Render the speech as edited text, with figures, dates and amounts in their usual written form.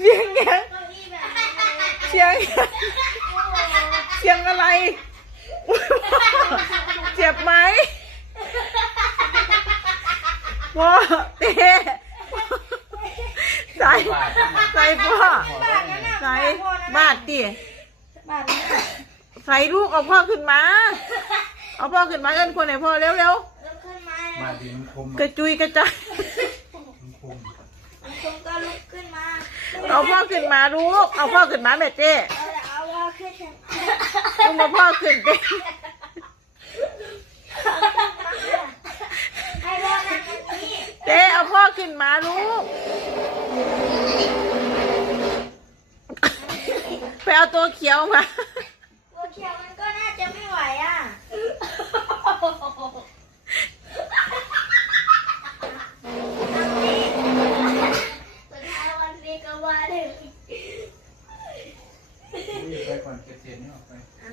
เสียงยัง เก้าอี้แบบนี้เลย เสียงเสียงอะไรเจ็บไหมพ่อเต้ใส่ใส่พ่อใส่บาดดิ บาทนี้ ใส่ลูกเอาพ่อขึ้นมาเอาพ่อขึ้นมาเอิ้นคนไหนพ่อเร็ว แล้วขึ้นมา มาดินคม ๆกระจุยกระจาย คม คุณก็ลุกขึ้นมา เอาพ่อขึ้นมาลูกเอาพ่อขึ้นมาแม่เต้ เอาว่าขึ้นมา ลูกมาพ่อขึ้นเต้ ให้พ่อนั่งตรงนี้ เต้เอาพ่อขึ้นมาลูกไปเอาตัวเขียวมา ตัวเขียวมันก็น่าจะไม่ไหวอ่ะสุดท้ายวันนี้ก็ว่าได้ ไปก่อนเก็บเศษนี้ออกไป อ่ะ